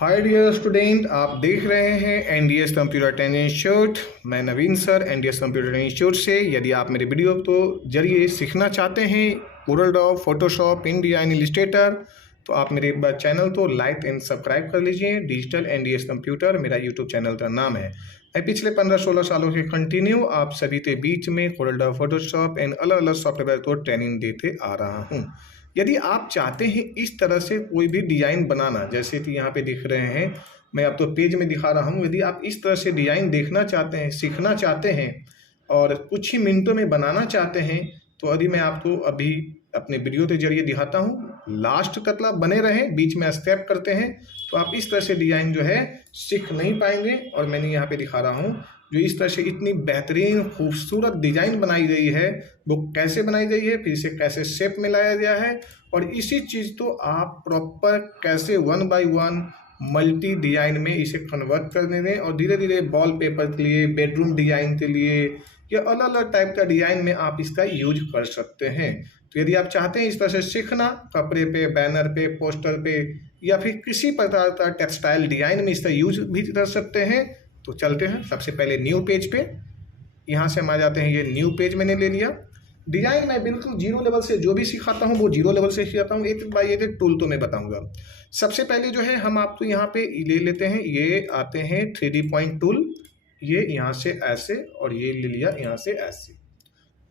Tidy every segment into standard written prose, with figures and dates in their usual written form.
Hi dear student, आप देख रहे हैं एनडीएस कंप्यूटर ट्रेनिंग इंस्टीट्यूट। मैं Naveen sir NDS computer training institute से। यदि आप मेरे वीडियो तो जरिए सीखना चाहते हैं कोरलड्रॉ, फोटोशॉप, इंडियाइन इलस्ट्रेटर, तो आप मेरे चैनल को लाइक एंड सब्सक्राइब कर लीजिए। डिजिटल एनडीएस कंप्यूटर मेरा यूट्यूब चैनल का नाम है। मैं पिछले 15-16 सालों से कंटिन्यू आप सभी के बीच में कोरलड्रॉ, फोटोशॉप एंड अलग अलग सॉफ्टवेयर को ट्रेनिंग देते आ रहा हूँ। यदि आप चाहते हैं इस तरह से कोई भी डिज़ाइन बनाना, जैसे कि यहाँ पे दिख रहे हैं, मैं आप तो पेज में दिखा रहा हूँ। यदि आप इस तरह से डिज़ाइन देखना चाहते हैं, सीखना चाहते हैं और कुछ ही मिनटों में बनाना चाहते हैं, तो यदि मैं आपको अभी अपने वीडियो के जरिए दिखाता हूँ। लास्ट तक बने रहें, बीच में स्टेप करते हैं तो आप इस तरह से डिज़ाइन जो है सीख नहीं पाएंगे। और मैंने यहाँ पे दिखा रहा हूँ जो इस तरह से इतनी बेहतरीन खूबसूरत डिज़ाइन बनाई गई है, वो कैसे बनाई गई है, फिर इसे कैसे शेप में लाया गया है, और इसी चीज़ तो आप प्रॉपर कैसे 1 बाय 1 मल्टी डिज़ाइन में इसे कन्वर्ट करने दें। और धीरे धीरे वॉलपेपर के लिए, बेडरूम डिज़ाइन के लिए या अलग अलग टाइप का डिज़ाइन में आप इसका यूज कर सकते हैं। तो यदि आप चाहते हैं इस तरह से सीखना, कपड़े पे, बैनर पे, पोस्टर पे या फिर किसी प्रकार का टेक्सटाइल डिज़ाइन में इसका यूज भी कर सकते हैं, तो चलते हैं सबसे पहले न्यू पेज पे। यहाँ से हम आ जाते हैं, ये न्यू पेज मैंने ले लिया। डिज़ाइन मैं बिल्कुल जीरो लेवल से जो भी सिखाता हूँ वो जीरो लेवल से सिखाता हूँ। एक बाय एक टूल तो मैं बताऊँगा। सबसे पहले जो है हम आपको यहाँ पे ले लेते हैं, ये आते हैं 3D पॉइंट टूल। ये यहाँ से ऐसे और ये ले लिया यहाँ से ऐसे।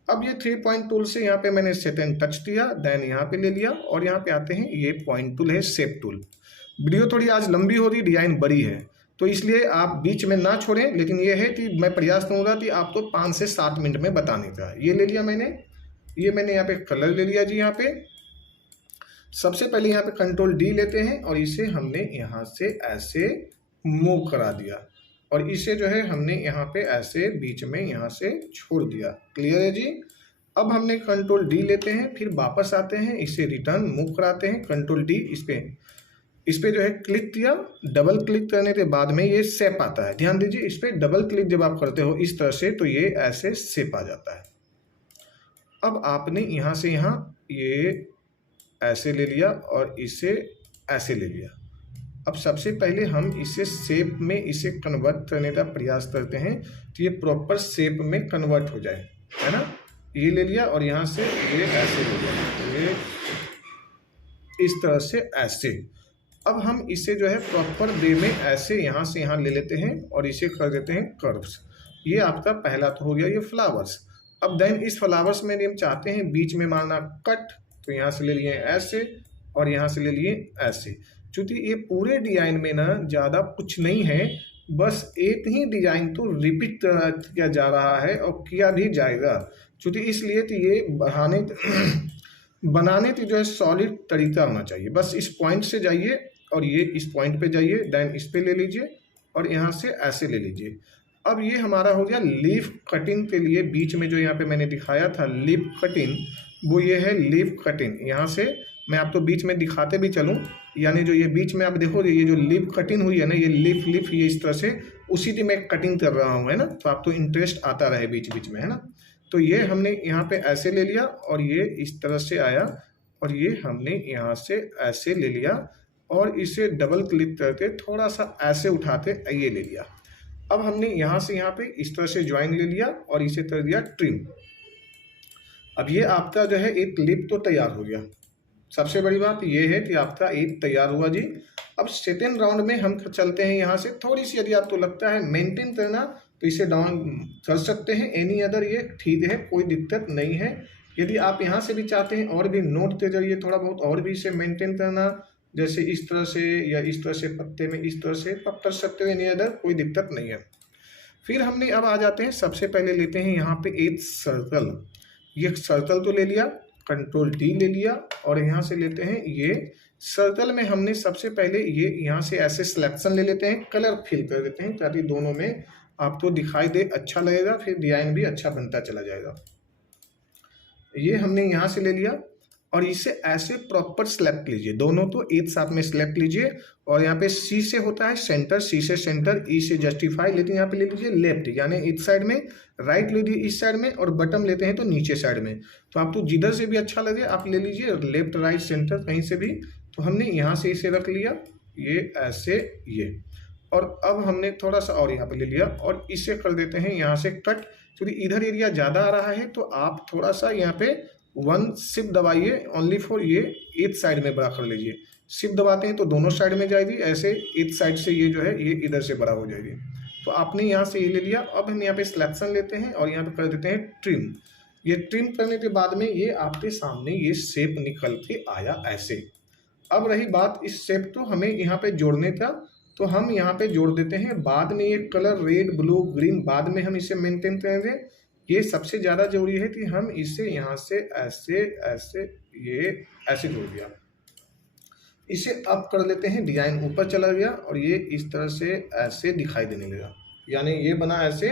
अब ये 3 पॉइंट टूल से यहाँ पे मैंने सेट एंड टच दिया, देन यहाँ पे ले लिया और यहाँ पे आते हैं, ये पॉइंट टूल है, शेप टूल। वीडियो थोड़ी आज लंबी हो रही, डिज़ाइन बड़ी है, तो इसलिए आप बीच में ना छोड़ें, लेकिन ये है कि मैं प्रयास करूँगा कि आपको 5 से 7 मिनट में बताने का। ये ले लिया मैंने, ये मैंने यहाँ पे कलर ले लिया जी। यहाँ पे सबसे पहले यहाँ पे कंट्रोल डी लेते हैं और इसे हमने यहाँ से ऐसे मूव करा दिया और इसे जो है हमने यहाँ पे ऐसे बीच में यहाँ से छोड़ दिया। क्लियर है जी। अब हमने कंट्रोल डी लेते हैं, फिर वापस आते हैं, इसे रिटर्न मूव कराते हैं। कंट्रोल डी इस पे जो है क्लिक किया, डबल क्लिक करने के बाद में ये शेप आता है। ध्यान दीजिए, इस पे डबल क्लिक जब आप करते हो इस तरह से, तो ये ऐसे शेप आ जाता है। अब आपने यहाँ से यहाँ ये ऐसे ले लिया और इसे ऐसे ले लिया। अब सबसे पहले हम इसे शेप में इसे कन्वर्ट करने का प्रयास करते हैं तो ये प्रॉपर शेप में कन्वर्ट हो जाए, है ना। ये ले लिया और यहाँ से ये ऐसे ले लिया, ये इस तरह से ऐसे। अब हम इसे जो है प्रॉपर वे में ऐसे यहाँ से यहाँ ले लेते हैं और इसे कर देते हैं कर्व्स। ये आपका पहला तो हो गया ये फ्लावर्स। अब देन इस फ्लावर्स में हम चाहते हैं बीच में मारना कट, तो यहाँ से ले लिए ऐसे और यहाँ से ले लिए ऐसे। चूँकि ये पूरे डिज़ाइन में ना ज़्यादा कुछ नहीं है, बस एक ही डिज़ाइन तो रिपीट किया जा रहा है और किया भी जाएगा। चूँकि इसलिए कि ये बनाने की जो है सॉलिड तरीका होना चाहिए। बस इस पॉइंट से जाइए और ये इस पॉइंट पे जाइए, देन इस पे ले लीजिए और यहाँ से ऐसे ले लीजिए। अब ये हमारा हो गया लीफ कटिंग के लिए। बीच में जो यहाँ पे मैंने दिखाया था लीफ कटिंग, वो ये है लीफ कटिंग। यहाँ से मैं आपको बीच में दिखाते भी चलूँ, यानी जो ये बीच में आप देखोगे ये जो लीफ कटिंग हुई है ना, ये लीफ ये इस तरह से उसी की मैं कटिंग कर रहा हूँ, है ना। तो आपको इंटरेस्ट आता रहे बीच बीच में, है ना। तो ये हमने यहाँ पे ऐसे ले लिया और ये इस तरह से आया और ये हमने यहाँ से ऐसे ले लिया और इसे डबल क्लिक करके थोड़ा सा ऐसे उठाते ये ले लिया। अब हमने यहाँ से यहाँ पे इस तरह से ज्वाइन ले लिया और इसे कर दिया ट्रिम। अब ये आपका जो है एक लिप तो तैयार हो गया। सबसे बड़ी बात ये है कि आपका एक तैयार हुआ जी। अब सेकेंड राउंड में हम चलते हैं यहाँ से थोड़ी सी, यदि आपको लगता है मेंटेन करना तो इसे डाउन कर सकते हैं। एनी अदर ये ठीक है, कोई दिक्कत नहीं है। यदि आप यहाँ से भी चाहते हैं और भी नोट के जरिए थोड़ा बहुत और भी इसे मेंटेन करना, जैसे इस तरह से या इस तरह से पत्ते में इस तरह से पक कर सकते हो, एनी अदर कोई दिक्कत नहीं है। फिर हमने अब आ जाते हैं, सबसे पहले लेते हैं यहाँ पे एक सर्कल। ये सर्कल तो ले लिया, कंट्रोल डी ले लिया और यहाँ से लेते हैं ये सर्कल में हमने सबसे पहले ये यहाँ से ऐसे सिलेक्शन ले लेते हैं, कलर फिल कर देते हैं ताकि दोनों में आपको दिखाई दे, अच्छा लगेगा, फिर डिजाइन भी अच्छा बनता चला जाएगा। ये हमने यहाँ से ले लिया और इसे ऐसे प्रॉपर सिलेक्ट लीजिए, दोनों तो एक साथ में सिलेक्ट लीजिए। और यहाँ पे सी से होता है सेंटर, सी से सेंटर, ई से जस्टिफाई, लेकिन यहाँ पे ले लीजिए लेफ्ट, यानी इस साइड में, राइट ले लीजिए इस साइड में, और बटन लेते हैं तो नीचे साइड में। तो आपको जिधर से भी अच्छा लगे आप ले लीजिए, लेफ्ट राइट सेंटर कहीं से भी। तो हमने यहाँ से इसे रख लिया ये ऐसे ये। और अब हमने थोड़ा सा और यहाँ पे ले लिया और इसे कर देते हैं यहाँ से कट, क्योंकि इधर एरिया ज़्यादा आ रहा है तो आप थोड़ा सा यहाँ पे 1 शिफ्ट दबाइए ओनली फॉर ये ईच साइड में बड़ा कर लीजिए। शिफ्ट दबाते हैं तो दोनों साइड में जाएगी, ऐसे ईच साइड से ये जो है ये इधर से बड़ा हो जाएगी। तो आपने यहाँ से ये ले लिया। अब हम यहाँ पे सिलेक्शन लेते हैं और यहाँ पे कर देते हैं ट्रिम। ये ट्रिम करने के बाद में ये आपके सामने ये शेप निकल के आया ऐसे। अब रही बात इस शेप, तो हमें यहाँ पे जोड़ने का, तो हम यहाँ पे जोड़ देते हैं। बाद में ये कलर रेड ब्लू ग्रीन बाद में हम इसे मेंटेन करेंगे। ये सबसे ज़्यादा जरूरी है कि हम इसे यहाँ से ऐसे ऐसे ये ऐसे जोड़ दिया। इसे अब कर लेते हैं, डिजाइन ऊपर चला गया और ये इस तरह से ऐसे दिखाई देने लगा, यानी ये बना ऐसे।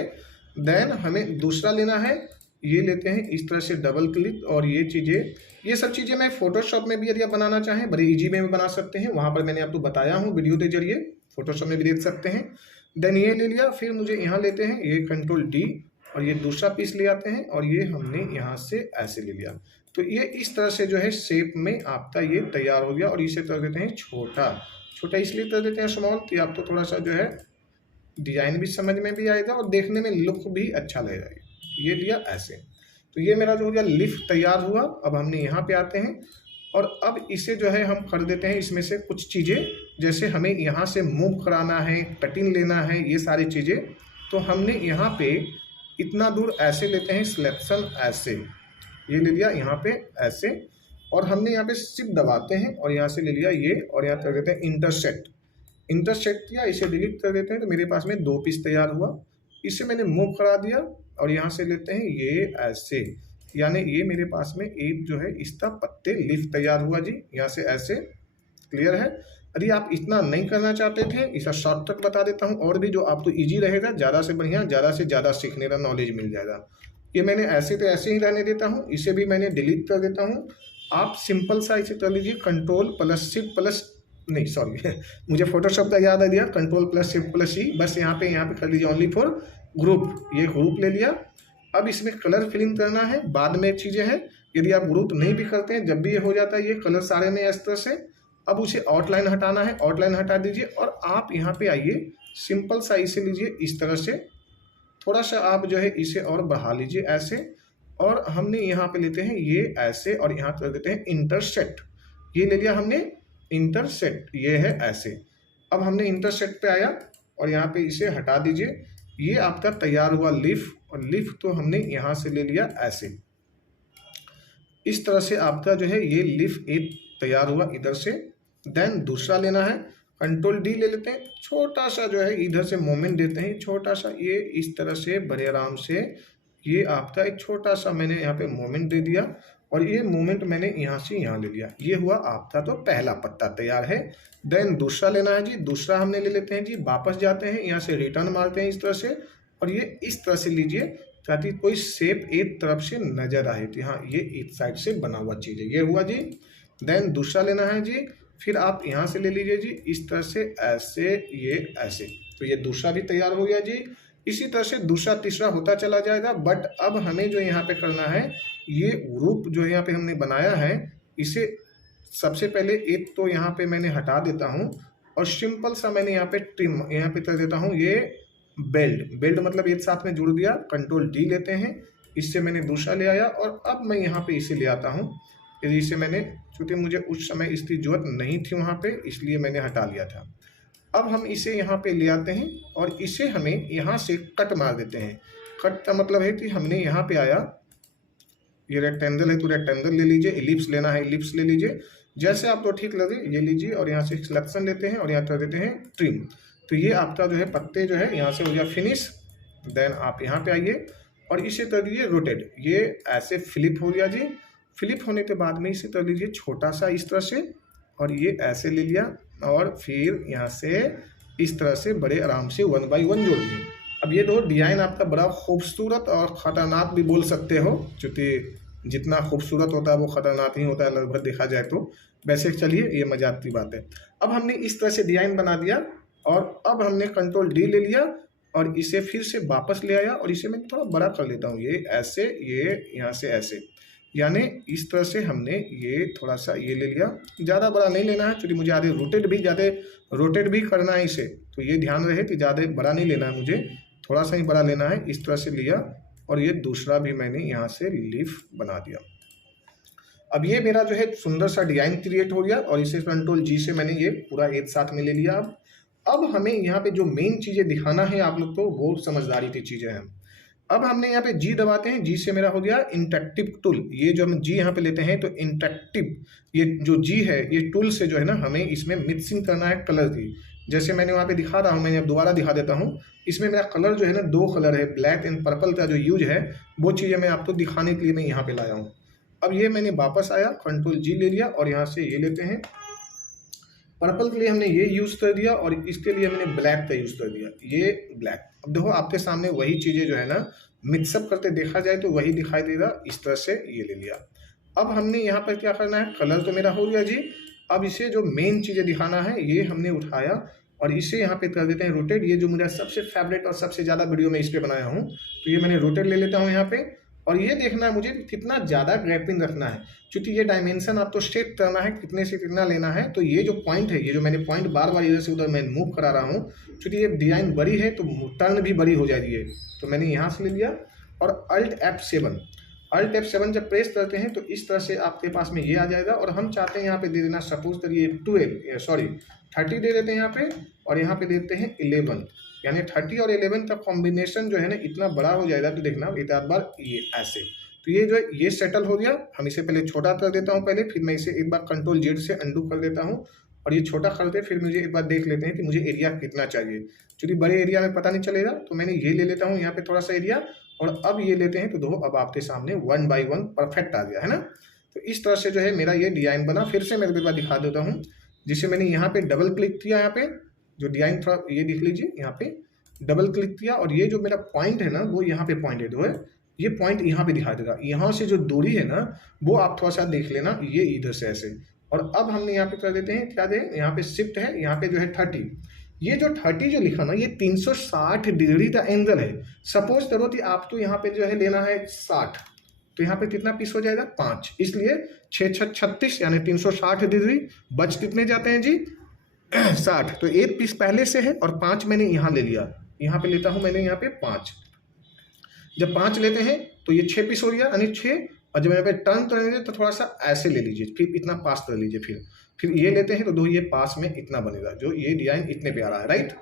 देन हमें दूसरा लेना है, ये लेते हैं इस तरह से डबल क्लिक और ये चीज़ें, ये सब चीज़ें मैं फोटोशॉप में भी यदि आप बनाना चाहें बड़े इजी में भी बना सकते हैं, वहाँ पर मैंने आपको बताया हूँ वीडियो के जरिए, फोटोशॉप में भी देख सकते हैं। देन ये ले लिया, फिर मुझे यहाँ लेते हैं ये कंट्रोल डी और ये दूसरा पीस ले आते हैं और ये हमने यहाँ से ऐसे ले लिया। तो ये इस तरह से जो है शेप में आपका ये तैयार हो गया। और इसे कर देते हैं छोटा, छोटा इसलिए कर देते हैं स्मॉल कि आपको थोड़ा सा जो है डिजाइन भी समझ में भी आएगा और देखने में लुक भी अच्छा लगेगा। ये लिया ऐसे, तो ये मेरा जो हो गया लिफ्ट तैयार हुआ। अब हमने यहाँ पे आते हैं और अब इसे जो है हम कर देते हैं इसमें से कुछ चीज़ें, जैसे हमें यहाँ से मूव कराना है, कटिंग लेना है, ये सारी चीज़ें। तो हमने यहाँ पे इतना दूर ऐसे लेते हैं सिलेक्शन ऐसे, ये ले लिया यहाँ पे ऐसे और हमने यहाँ पे शिफ्ट दबाते हैं और यहाँ से ले लिया ये और यहाँ कर देते हैं इंटरसेक्ट। इंटरसेक्ट किया, इसे डिलीट कर देते हैं तो मेरे पास में 2 पीस तैयार हुआ। इसे मैंने मूव करा दिया और यहाँ से लेते हैं ये ऐसे, यानी ये मेरे पास में एक जो है इसका पत्ते लिफ्ट तैयार हुआ जी, यहाँ से ऐसे। क्लियर है? यदि आप इतना नहीं करना चाहते थे, इसका शॉर्टकट बता देता हूँ और भी जो आपको इजी रहेगा, ज़्यादा से बढ़िया, ज़्यादा से ज़्यादा सीखने का नॉलेज मिल जाएगा। ये मैंने ऐसे तो ऐसे ही रहने देता हूँ, इसे भी मैंने डिलीट कर देता हूँ। आप सिंपल सा इसे कर लीजिए, कंट्रोल प्लस शिफ्ट प्लस नहीं सॉरी मुझे फोटोशॉप का याद आ गया, कंट्रोल प्लस शिफ्ट प्लस ई, बस यहाँ पे कर लीजिए ओनली फॉर ग्रुप। ये ग्रुप ले लिया। अब इसमें कलर फिलिंग करना है, बाद में चीज़ें हैं। यदि आप ग्रुप नहीं भी करते हैं, जब भी ये हो जाता है ये कलर सारे में इस तरह से, अब उसे आउटलाइन हटाना है, आउटलाइन हटा दीजिए और आप यहाँ पे आइए, सिंपल सा इसे लीजिए इस तरह से, थोड़ा सा आप जो है इसे और बढ़ा लीजिए ऐसे। और हमने यहाँ पे लेते हैं ये ऐसे और यहाँ कर देते हैं इंटरसेक्ट, ये ले लिया हमने इंटरसेक्ट, ये है ऐसे। अब हमने इंटरसेक्ट पे आया और यहाँ पे इसे हटा दीजिए, ये आपका तैयार हुआ लिफ्ट। और लिफ्ट तो हमने यहाँ से ले लिया ऐसे, इस तरह से आपका जो है ये लिफ्ट एक तैयार हुआ इधर से। देन दूसरा लेना है, कंट्रोल डी ले लेते हैं, छोटा सा जो है इधर से मोमेंट देते हैं, छोटा सा ये इस तरह से बड़े आराम से, ये आपका एक छोटा सा मैंने यहाँ पे मोमेंट दे दिया और ये मोमेंट मैंने यहाँ से यहाँ ले लिया। ये हुआ आपका तो पहला पत्ता तैयार है। देन दूसरा लेना है जी, दूसरा हमने ले लेते हैं जी, वापस जाते हैं, यहाँ से रिटर्न मारते हैं इस तरह से और ये इस तरह से लीजिए ताकि कोई शेप एक तरफ से नजर आए कि हाँ ये एक साइड से बना हुआ चीज़ है, ये हुआ जी। देन दूसरा लेना है जी, फिर आप यहाँ से ले लीजिए जी इस तरह से ऐसे, ये ऐसे, तो ये दूसरा भी तैयार हो गया जी। इसी तरह से दूसरा तीसरा होता चला जाएगा। बट अब हमें जो यहाँ पे करना है, ये ग्रुप जो यहाँ पे हमने बनाया है, इसे सबसे पहले एक तो यहाँ पे मैंने हटा देता हूँ और सिंपल सा मैंने यहाँ पे ट्रिम यहाँ पे कर देता हूँ, ये बेल्ट मतलब एक साथ में जुड़ दिया। कंट्रोल डी लेते हैं, इससे मैंने दूसरा ले आया और अब मैं यहाँ पे इसे ले आता हूँ। इसे मैंने, चूँकि मुझे उस समय इसकी जरूरत नहीं थी वहाँ पे, इसलिए मैंने हटा लिया था। अब हम इसे यहाँ पे ले आते हैं और इसे हमें यहाँ से कट मार देते हैं। कट का मतलब है कि हमने यहाँ पे आया, ये रेक्टेंगल है तो रेक्टेंगल ले लीजिए, इलिप्स लेना है इलिप्स ले लीजिए, जैसे आपको ठीक लगे ये लीजिए और यहाँ से सिलेक्शन लेते हैं और यहाँ कर देते हैं ट्रिम। तो ये आपका जो है पत्ते जो है यहाँ से हो गया फिनिश। देन आप यहाँ पे आइए और इसे कर दीजिए रोटेट, ये ऐसे फ्लिप हो गया जी। फ्लिप होने के बाद में इसे कर लीजिए छोटा सा इस तरह से और ये ऐसे ले लिया और फिर यहाँ से इस तरह से बड़े आराम से 1 बाई 1 जोड़ दिए। अब ये दो डिज़ाइन आपका बड़ा खूबसूरत और ख़तरनाक भी बोल सकते हो, क्योंकि जितना खूबसूरत होता है वो ख़तरनाक ही होता है लगभग देखा जाए तो। वैसे चलिए ये मजाक की बात है। अब हमने इस तरह से डिज़ाइन बना दिया और अब हमने कंट्रोल डी ले लिया और इसे फिर से वापस ले आया और इसे मैं थोड़ा बड़ा कर लेता हूँ, ये ऐसे, ये यहाँ से ऐसे। यानी इस तरह से हमने ये थोड़ा सा ये ले लिया, ज़्यादा बड़ा नहीं लेना है क्योंकि मुझे ज़्यादा रोटेट भी करना है इसे, तो ये ध्यान रहे कि ज़्यादा बड़ा नहीं लेना है, मुझे थोड़ा सा ही बड़ा लेना है। इस तरह से लिया और ये दूसरा भी मैंने यहाँ से लीफ बना दिया। अब ये मेरा जो है सुंदर सा डिजाइन क्रिएट हो गया और इसे कंट्रोल जी से मैंने ये पूरा एक साथ में ले लिया। अब हमें यहाँ पे जो मेन चीज़ें दिखाना है आप लोग को, वो समझदारी की चीज़ें हैं। अब हमने यहाँ पे जी दबाते हैं, जी से मेरा हो गया इंटरेक्टिव टूल। ये जो हम जी यहाँ पे लेते हैं तो इंटरेक्टिव, ये जो जी है ये टूल से जो है ना हमें इसमें मिक्सिंग करना है कलर की। जैसे मैंने वहाँ पे दिखा रहा हूँ, मैं दोबारा दिखा देता हूँ। इसमें मेरा कलर जो है ना 2 कलर है, ब्लैक एंड पर्पल का जो यूज है वो चीज़ें मैं आपको दिखाने के लिए मैं यहाँ पे लाया हूँ। अब ये मैंने वापस आया, कंट्रोल जी ले लिया और यहाँ से ये लेते हैं। पर्पल के लिए हमने ये यूज़ कर दिया और इसके लिए मैंने ब्लैक का यूज़ कर दिया, ये ब्लैक। अब देखो आपके सामने वही चीज़ें जो है ना मिक्सअप करते देखा जाए तो वही दिखाई देगा। इस तरह से ये ले लिया। अब हमने यहाँ पर क्या करना है, कलर तो मेरा हो गया जी। अब इसे जो मेन चीज़ें दिखाना है ये हमने उठाया और इसे यहाँ पे कर देते हैं रोटेट। ये जो मेरा सबसे फेवरेट और सबसे ज़्यादा वीडियो मैं इस पर बनाया हूँ, तो ये मैंने रोटेट ले लेता हूँ यहाँ पे। और ये देखना है मुझे कितना ज़्यादा ग्रैपिंग रखना है, क्योंकि ये डायमेंशन आपको सेट करना है कितने से कितना लेना है। तो ये जो पॉइंट है, ये जो मैंने पॉइंट बार बार इधर से उधर मैं मूव करा रहा हूँ, क्योंकि ये डिजाइन बड़ी है तो टर्न भी बड़ी हो जाएगी है। तो मैंने यहाँ से ले लिया और अल्ट F7 जब प्रेस करते हैं तो इस तरह से आपके पास में ये आ जाएगा। और हम चाहते हैं यहाँ पे दे देना, सपोज करिए 30 दे देते हैं यहाँ पे, और यहाँ पे देते हैं 11, यानी 30 और 11 का कॉम्बिनेशन जो है ना इतना बड़ा हो जाएगा। तो देखना एक आध बार ये ऐसे, तो ये जो है ये सेटल हो गया। हम इसे पहले छोटा कर देता हूँ पहले, फिर मैं इसे एक बार कंट्रोल जेड से अंडू कर देता हूँ और ये छोटा करते फिर मुझे एक बार देख लेते हैं कि मुझे एरिया कितना चाहिए। क्योंकि बड़े एरिया में पता नहीं चलेगा, तो मैंने ये ले लेता हूँ यहाँ पे थोड़ा सा एरिया। और अब ये लेते हैं तो देखो अब आपके सामने 1 बाई 1 परफेक्ट आ गया है ना। तो इस तरह से जो है मेरा ये डिजाइन बना। फिर से मैं एक बार दिखा देता हूँ, जिसे मैंने यहाँ पे डबल क्लिक किया, यहाँ पे जो डिजाइन थोड़ा ये देख लीजिए, यहाँ पे डबल क्लिक किया और ये जो मेरा पॉइंट है ना वो यहाँ पे पॉइंट है, जो है ये पॉइंट यहाँ पे दिखा देगा। यहाँ से जो दूरी है ना वो आप थोड़ा सा देख लेना, ये इधर से ऐसे। और अब हमने यहाँ पे कर देते हैं क्या दे, यहाँ पे शिफ्ट है, यहाँ पे जो है 30। ये जो 30 जो लिखा ना ये 360 डिग्री का एंगल है। सपोज करो कि आपको यहाँ पे जो है लेना है 60, तो यहाँ पे कितना पीस हो जाएगा 5, इसलिए 6 6 36 यानी 360 डिग्री। बच कितने जाते हैं जी 60। तो एक पीस पहले से है और 5 मैंने यहाँ ले लिया, यहाँ पे लेता हूँ मैंने यहाँ पे 5। जब 5 लेते हैं तो ये 6 पीस हो गया यानी 6। और जब यहाँ पे टर्न करेंगे तो थोड़ा सा ऐसे ले लीजिए, फिर इतना पास कर लीजिए, फिर ये लेते हैं तो दो ये पास में इतना बनेगा, जो ये डिजाइन इतने पे आ रहा है, राइट।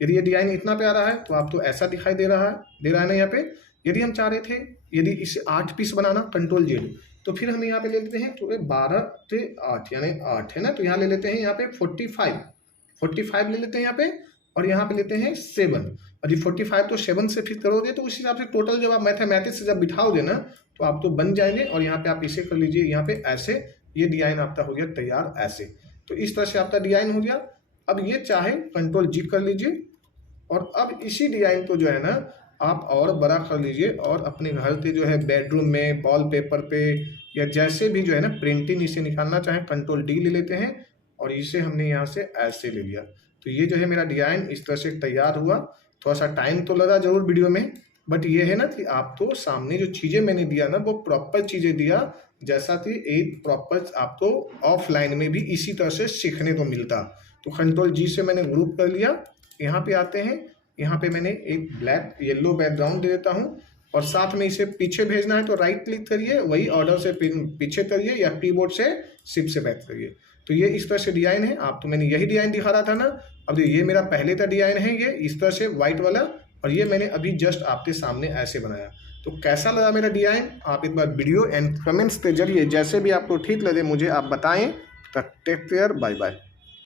यदि ये डिजाइन इतना पे आ रहा है तो आप तो ऐसा दिखाई दे रहा है ना यहाँ पे। यदि हम चाह रहे थे यदि इसे 8 पीस बनाना, कंट्रोल जेड, तो फिर हम यहाँ पे ले लेते हैं तो 12 से 8 यानी 8 है ना। तो यहाँ ले लेते हैं यहाँ पे 45 ले लेते हैं यहाँ पे, और यहाँ पे लेते हैं 7। और ये 45 तो 7 से फिर करोगे तो उस हिसाब से टोटल जब आप मैथमेटिक्स से जब बिठाओगे ना तो आप तो बन जाएंगे। और यहाँ पे आप इसे कर लीजिए, यहाँ पे ऐसे, ये डिजाइन आपका हो गया तैयार ऐसे। तो इस तरह से आपका डिजाइन हो गया। अब ये चाहे कंट्रोल जी कर लीजिए और अब इसी डिजाइन को जो है ना आप और बड़ा कर लीजिए और अपने घर के जो है बेडरूम में वॉल पेपर पे या जैसे भी जो है ना प्रिंटिंग इसे निकालना चाहें, कंट्रोल डी ले लेते हैं और इसे हमने यहाँ से ऐसे ले लिया। तो ये जो है मेरा डिजाइन इस तरह से तैयार हुआ। थोड़ा सा टाइम तो लगा जरूर वीडियो में, बट ये है ना कि आपको सामने जो चीज़ें मैंने दिया ना वो प्रॉपर चीज़ें दिया, जैसा कि एक प्रॉपर आपको ऑफलाइन में भी इसी तरह से सीखने को मिलता। तो कंट्रोल जी से मैंने ग्रुप कर लिया। यहाँ पे आते हैं, यहाँ पे मैंने एक ब्लैक येलो बैकग्राउंड दे देता हूँ और साथ में इसे पीछे भेजना है तो राइट क्लिक करिए, वही ऑर्डर से पीछे करिए या कीबोर्ड से शिफ्ट से बैक करिए। तो ये इस तरह से डिजाइन है। आप तो मैंने यही डिजाइन दिखा रहा था ना। अब ये मेरा पहले का डिजाइन है, ये इस तरह से व्हाइट वाला, और ये मैंने अभी जस्ट आपके सामने ऐसे बनाया। तो कैसा लगा मेरा डिजाइन, आप एक बार वीडियो एंड कमेंट्स के जरिए जैसे भी आपको ठीक लगे मुझे आप बताएं। Take care, bye bye.